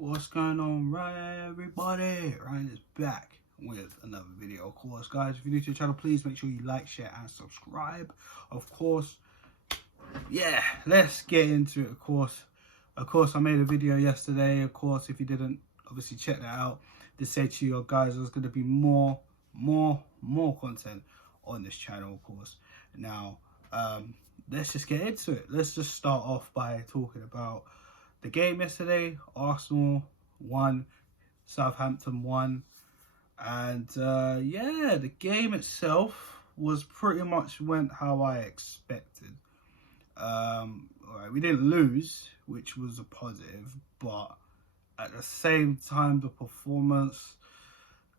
What's going on, right, everybody? Ryan is back with another video. Of course, guys, if you're new to the channel, please make sure you like, share, and subscribe. Of course, yeah, let's get into it. Of course, I made a video yesterday. Of course, if you didn't, obviously check that out. To say to you guys, there's going to be more content on this channel. Of course, now let's just get into it. Let's just start off by talking about the game yesterday. Arsenal won, Southampton won, and yeah, the game itself was pretty much went how I expected. Alright, we didn't lose, which was a positive, but at the same time, the performance,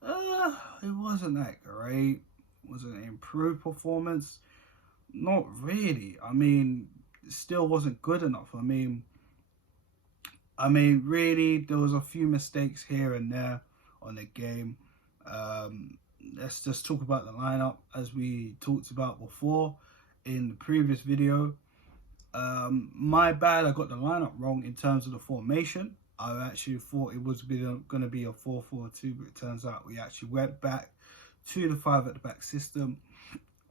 it wasn't that great. It wasn't an improved performance. Not really. I mean, it still wasn't good enough. I mean, really, there was a few mistakes here and there on the game. Let's just talk about the lineup as we talked about before in the previous video. My bad, I got the lineup wrong in terms of the formation. I actually thought it was going to be a 4-4-2, but it turns out we actually went back to the 5 at the back system,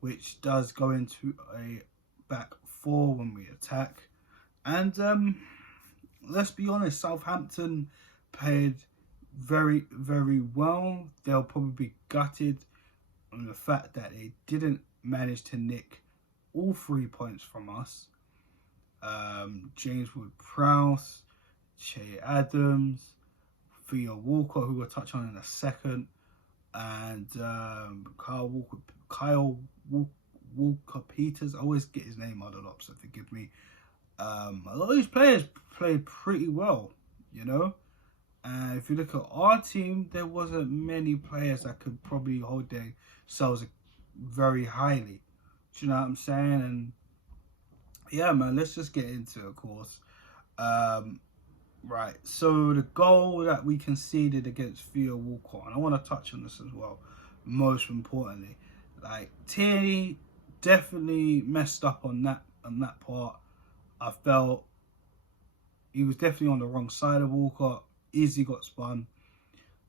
which does go into a back 4 when we attack. And let's be honest, Southampton played very, very well. They'll probably be gutted on the fact that they didn't manage to nick all 3 points from us. James Ward-Prowse, Che Adams, Theo Walcott, who we'll touch on in a second, and Kyle Walker-Peters. I always get his name muddled up, so forgive me. A lot of these players played pretty well, you know. And if you look at our team, there wasn't many players that could probably hold themselves very highly. Do you know what I'm saying? And yeah, man, let's just get into it, of course. Right, so the goal that we conceded against Theo Walcott, and I want to touch on this as well, most importantly. Like, Tierney definitely messed up on that part. I felt he was definitely on the wrong side of Walcott. Easy got spun.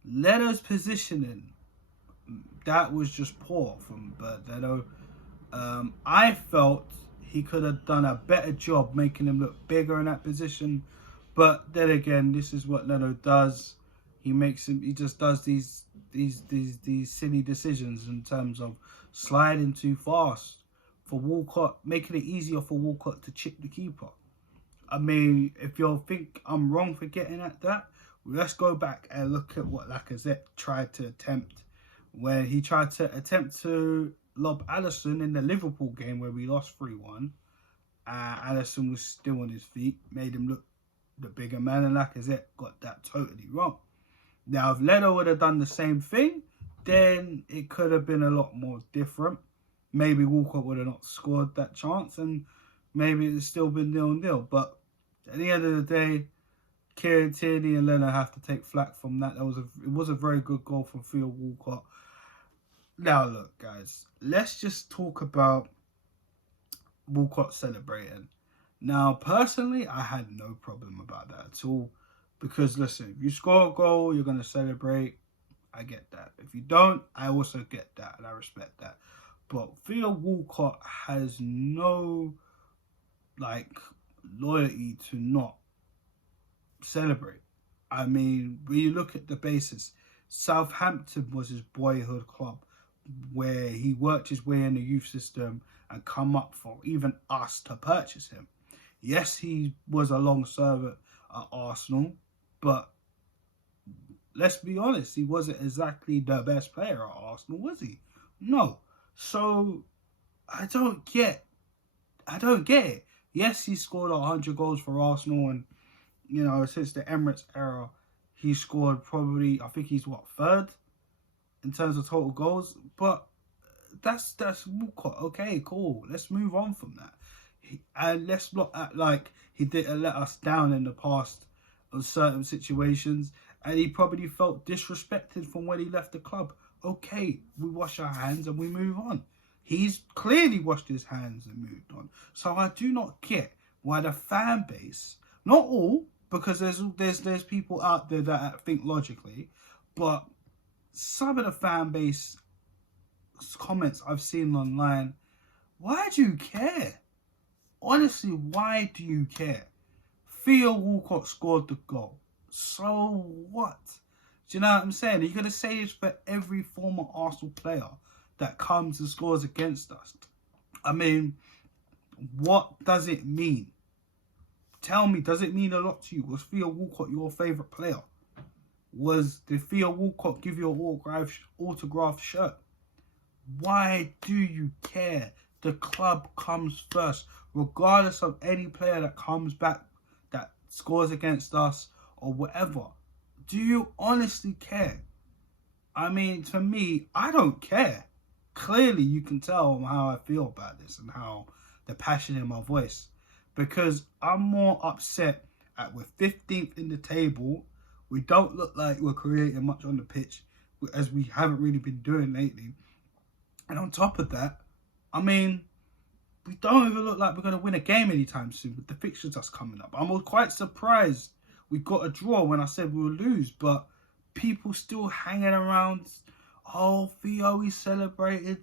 Leno's positioning, that was just poor from Leno. I felt he could have done a better job making him look bigger in that position. But then again, this is what Leno does. He just does these silly decisions in terms of sliding too fast for Walcott, making it easier for Walcott to chip the keeper. I mean, if you think I'm wrong for getting at that, let's go back and look at what Lacazette tried to attempt when he tried to lob Alisson in the Liverpool game where we lost 3-1. Alisson was still on his feet, made him look the bigger man, and Lacazette got that totally wrong. Now, if Leno would have done the same thing, then it could have been a lot more different. Maybe Walcott would have not scored that chance, and maybe it's still been 0-0. But at the end of the day, Kieran Tierney and Leno have to take flack from that. It was a very good goal from Theo Walcott. Now, look, guys, let's just talk about Walcott celebrating. Now, personally, I had no problem about that at all. Because, listen, if you score a goal, you're going to celebrate. I get that. If you don't, I also get that, and I respect that. But Theo Walcott has no, loyalty to not celebrate. I mean, when you look at the basis, Southampton was his boyhood club, where he worked his way in the youth system and come up for even us to purchase him. Yes, he was a long servant at Arsenal, but let's be honest, he wasn't exactly the best player at Arsenal, was he? No. So I don't get it. Yes, he scored 100 goals for Arsenal, and you know, since the Emirates era, he scored probably, I think he's third in terms of total goals. But that's Walcott. Okay, cool. Let's move on from that. And let's not act like he didn't let us down in the past on certain situations, and he probably felt disrespected from when he left the club. Okay, we wash our hands and we move on. He's clearly washed his hands and moved on. So I do not get why the fan base, not all, because there's people out there that think logically, but some of the fan base comments I've seen online, why do you care? Honestly, why do you care? Theo Walcott scored the goal. So what? Do you know what I'm saying? Are you going to say this for every former Arsenal player that comes and scores against us? I mean, what does it mean? Tell me, does it mean a lot to you? Was Theo Walcott your favourite player? Did Theo Walcott give you an autographed shirt? Why do you care? The club comes first. Regardless of any player that comes back, that scores against us or whatever. Do you honestly care? I mean, to me, I don't care. Clearly, you can tell how I feel about this and how the passion in my voice. Because I'm more upset at we're 15th in the table. We don't look like we're creating much on the pitch, as we haven't really been doing lately. And on top of that, I mean, we don't even look like we're going to win a game anytime soon with the fixtures that's coming up. I'm quite surprised we got a draw when I said we would lose, but people still hanging around. Oh, Theo, he celebrated.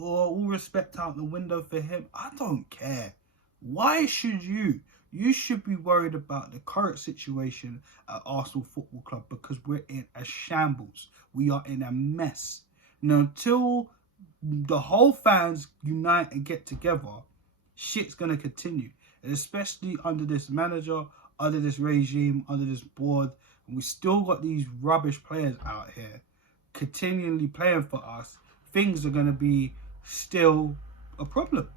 All respect out the window for him. I don't care. Why should you? You should be worried about the current situation at Arsenal Football Club, because we're in a shambles. We are in a mess. Now, until the whole fans unite and get together, shit's going to continue. And especially under this manager, under this regime, under this board. And we still got these rubbish players out here continually playing for us. Things are going to be still a problem.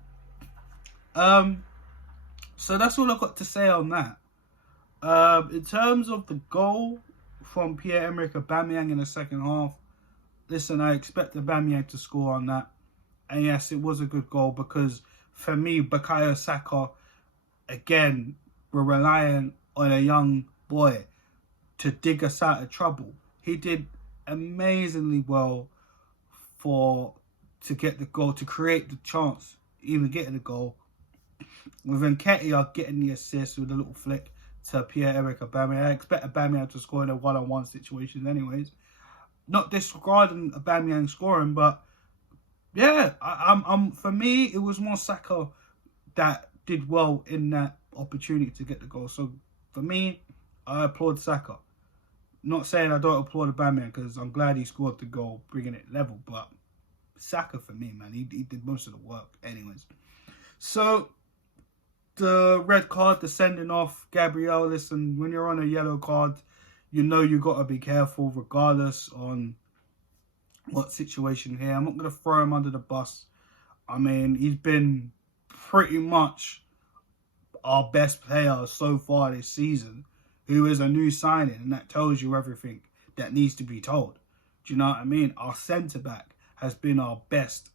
So that's all I've got to say on that. In terms of the goal from Pierre-Emerick Aubameyang in the second half, listen, I expect Aubameyang to score on that. And yes, it was a good goal because, for me, Bukayo Saka, again, we're relying on a young boy to dig us out of trouble. He did amazingly well to get the goal, to create the chance, even getting the goal. With Nketiah getting the assist with a little flick to Pierre-Emerick Aubameyang. I expect Aubameyang to score in a one-on-one situation anyways. Not disregarding Aubameyang scoring, but yeah, for me, it was more Saka that did well in that opportunity to get the goal. So for me, I applaud Saka. Not saying I don't applaud Aubameyang, because I'm glad he scored the goal, bringing it level, but Saka for me, man, he did most of the work anyways. So the red card, the sending off, Gabriel, listen, when you're on a yellow card, you know you got to be careful regardless on what situation here. I'm not going to throw him under the bus. I mean, he's been pretty much our best player so far this season, who is a new signing, and that tells you everything that needs to be told. Do you know what I mean? Our centre-back has been our best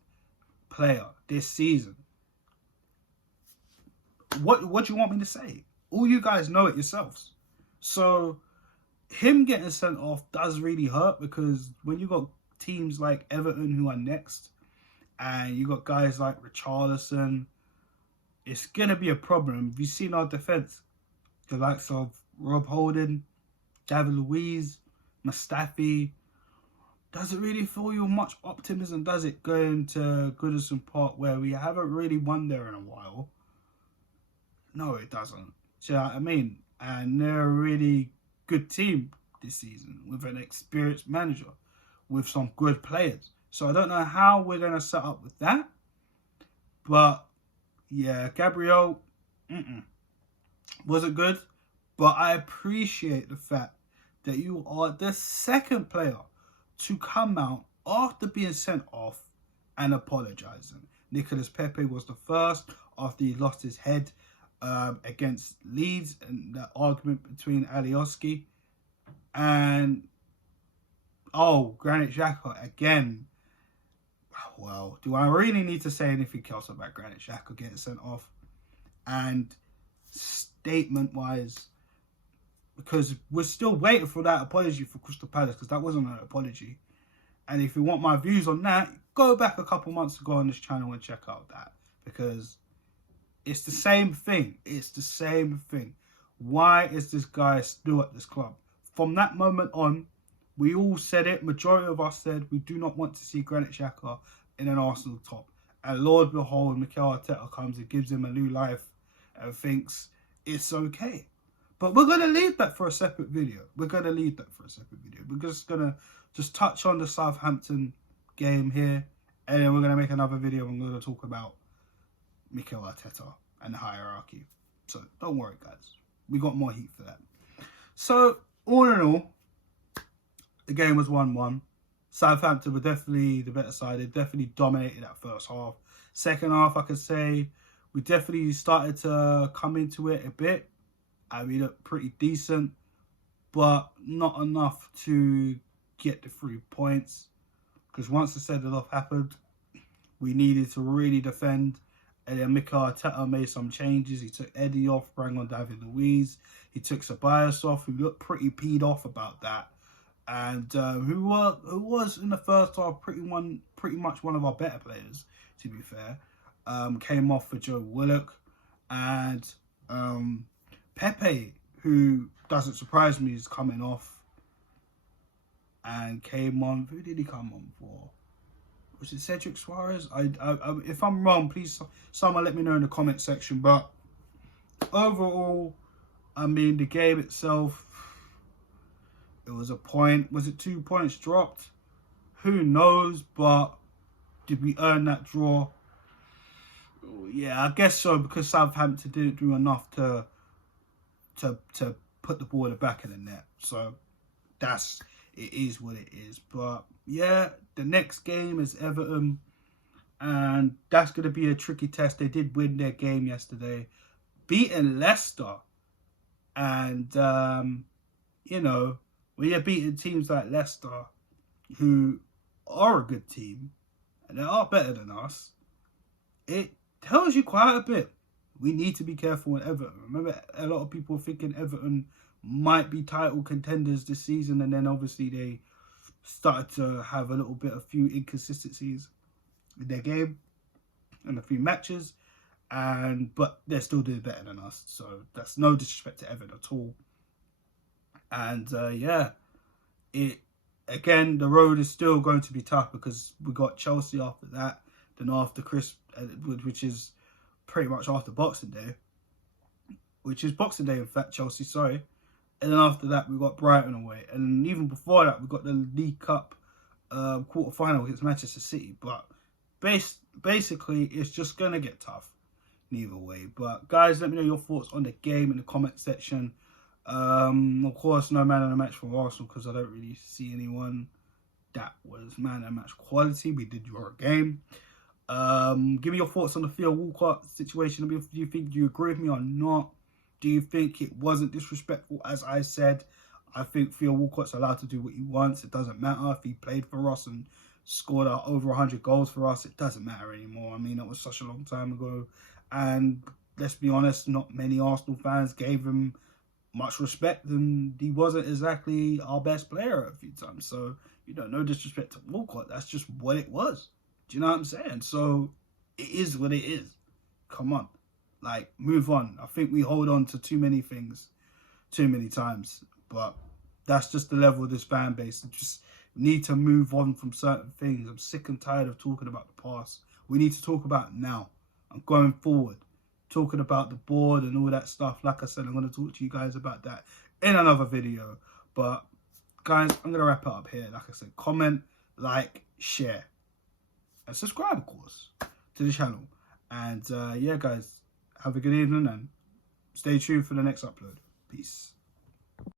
player this season. What do you want me to say? All you guys know it yourselves. So him getting sent off does really hurt, because when you got teams like Everton who are next, and you got guys like Richarlison, it's going to be a problem. Have you seen our defence? The likes of Rob Holding, David Luiz, Mustafi. Does it really fill you with much optimism, does it, going to Goodison Park, where we haven't really won there in a while? No, it doesn't. Do you know what I mean? And they're a really good team this season, with an experienced manager, with some good players. So I don't know how we're going to set up with that. But yeah, Gabriel, wasn't good. But I appreciate the fact that you are the second player to come out after being sent off and apologising. Nicolas Pepe was the first after he lost his head against Leeds, and that argument between Alioski and Granit Xhaka again. Well, do I really need to say anything else about Granit Xhaka getting sent off? And statement-wise, because we're still waiting for that apology for Crystal Palace, because that wasn't an apology. And if you want my views on that, go back a couple months ago on this channel and check out that, because it's the same thing. It's the same thing. Why is this guy still at this club? From that moment on, we all said it. Majority of us said we do not want to see Granit Xhaka in an Arsenal top. And Lord behold, Mikel Arteta comes and gives him a new life and thinks it's okay. But we're going to leave that for a separate video. We're just going to touch on the Southampton game here. And then we're going to make another video and we're going to talk about Mikel Arteta and the hierarchy. So don't worry, guys. We got more heat for that. So, all in all, the game was 1-1. Southampton were definitely the better side. They definitely dominated that first half. Second half, I could say, we definitely started to come into it a bit. And we looked pretty decent, but not enough to get the 3 points. Because once the send-off happened, we needed to really defend. And then Mikel Arteta made some changes. He took Eddie off, brought on David Luiz. He took Ceballos off, who looked pretty peed off about that. And who was in the first half pretty much one of our better players, to be fair. Came off for Joe Willock. And Pepe, who doesn't surprise me, is coming off. And came on. Who did he come on for? Was it Cedric Suarez? If I'm wrong, please someone let me know in the comment section. But overall, I mean, the game itself, it was a point. Was it 2 points dropped? Who knows? But did we earn that draw? Yeah, I guess so, because Southampton didn't do enough to put the ball in the back of the net. So it is what it is. But yeah, the next game is Everton, and that's going to be a tricky test. They did win their game yesterday, beating Leicester. And, you know, when you're beating teams like Leicester, who are a good team, and they are better than us, it tells you quite a bit. We need to be careful with Everton. Remember, a lot of people thinking Everton might be title contenders this season, and then obviously they started to have a few inconsistencies in their game and a few matches, but they're still doing better than us. So that's no disrespect to Everton at all. And yeah, again, the road is still going to be tough, because we got Chelsea after that, then after which is pretty much after Boxing Day, in fact, Chelsea, sorry. And then after that, we got Brighton away. And even before that, we got the League Cup quarter-final against Manchester City. But basically, it's just going to get tough neither way. But guys, let me know your thoughts on the game in the comment section. Of course, no man of the match for Arsenal, because I don't really see anyone that was man of the match quality. We did draw a game. Give me your thoughts on the Theo Walcott situation. Do you agree with me or not? Do you think it wasn't disrespectful? As I said, I think Theo Walcott's allowed to do what he wants. It doesn't matter if he played for us and scored over 100 goals for us. It doesn't matter anymore. I mean, that was such a long time ago. And let's be honest, not many Arsenal fans gave him much respect, and he wasn't exactly our best player a few times. So, you know, no disrespect to Walcott. That's just what it was. Do you know what I'm saying? So, it is what it is. Come on. Like, move on. I think we hold on to too many things too many times. But that's just the level of this fan base. We just need to move on from certain things. I'm sick and tired of talking about the past. We need to talk about now. I'm going forward. Talking about the board and all that stuff. Like I said, I'm going to talk to you guys about that in another video. But, guys, I'm going to wrap it up here. Like I said, comment, like, share. And subscribe, of course, to the channel. And, yeah, guys, have a good evening and stay tuned for the next upload. Peace.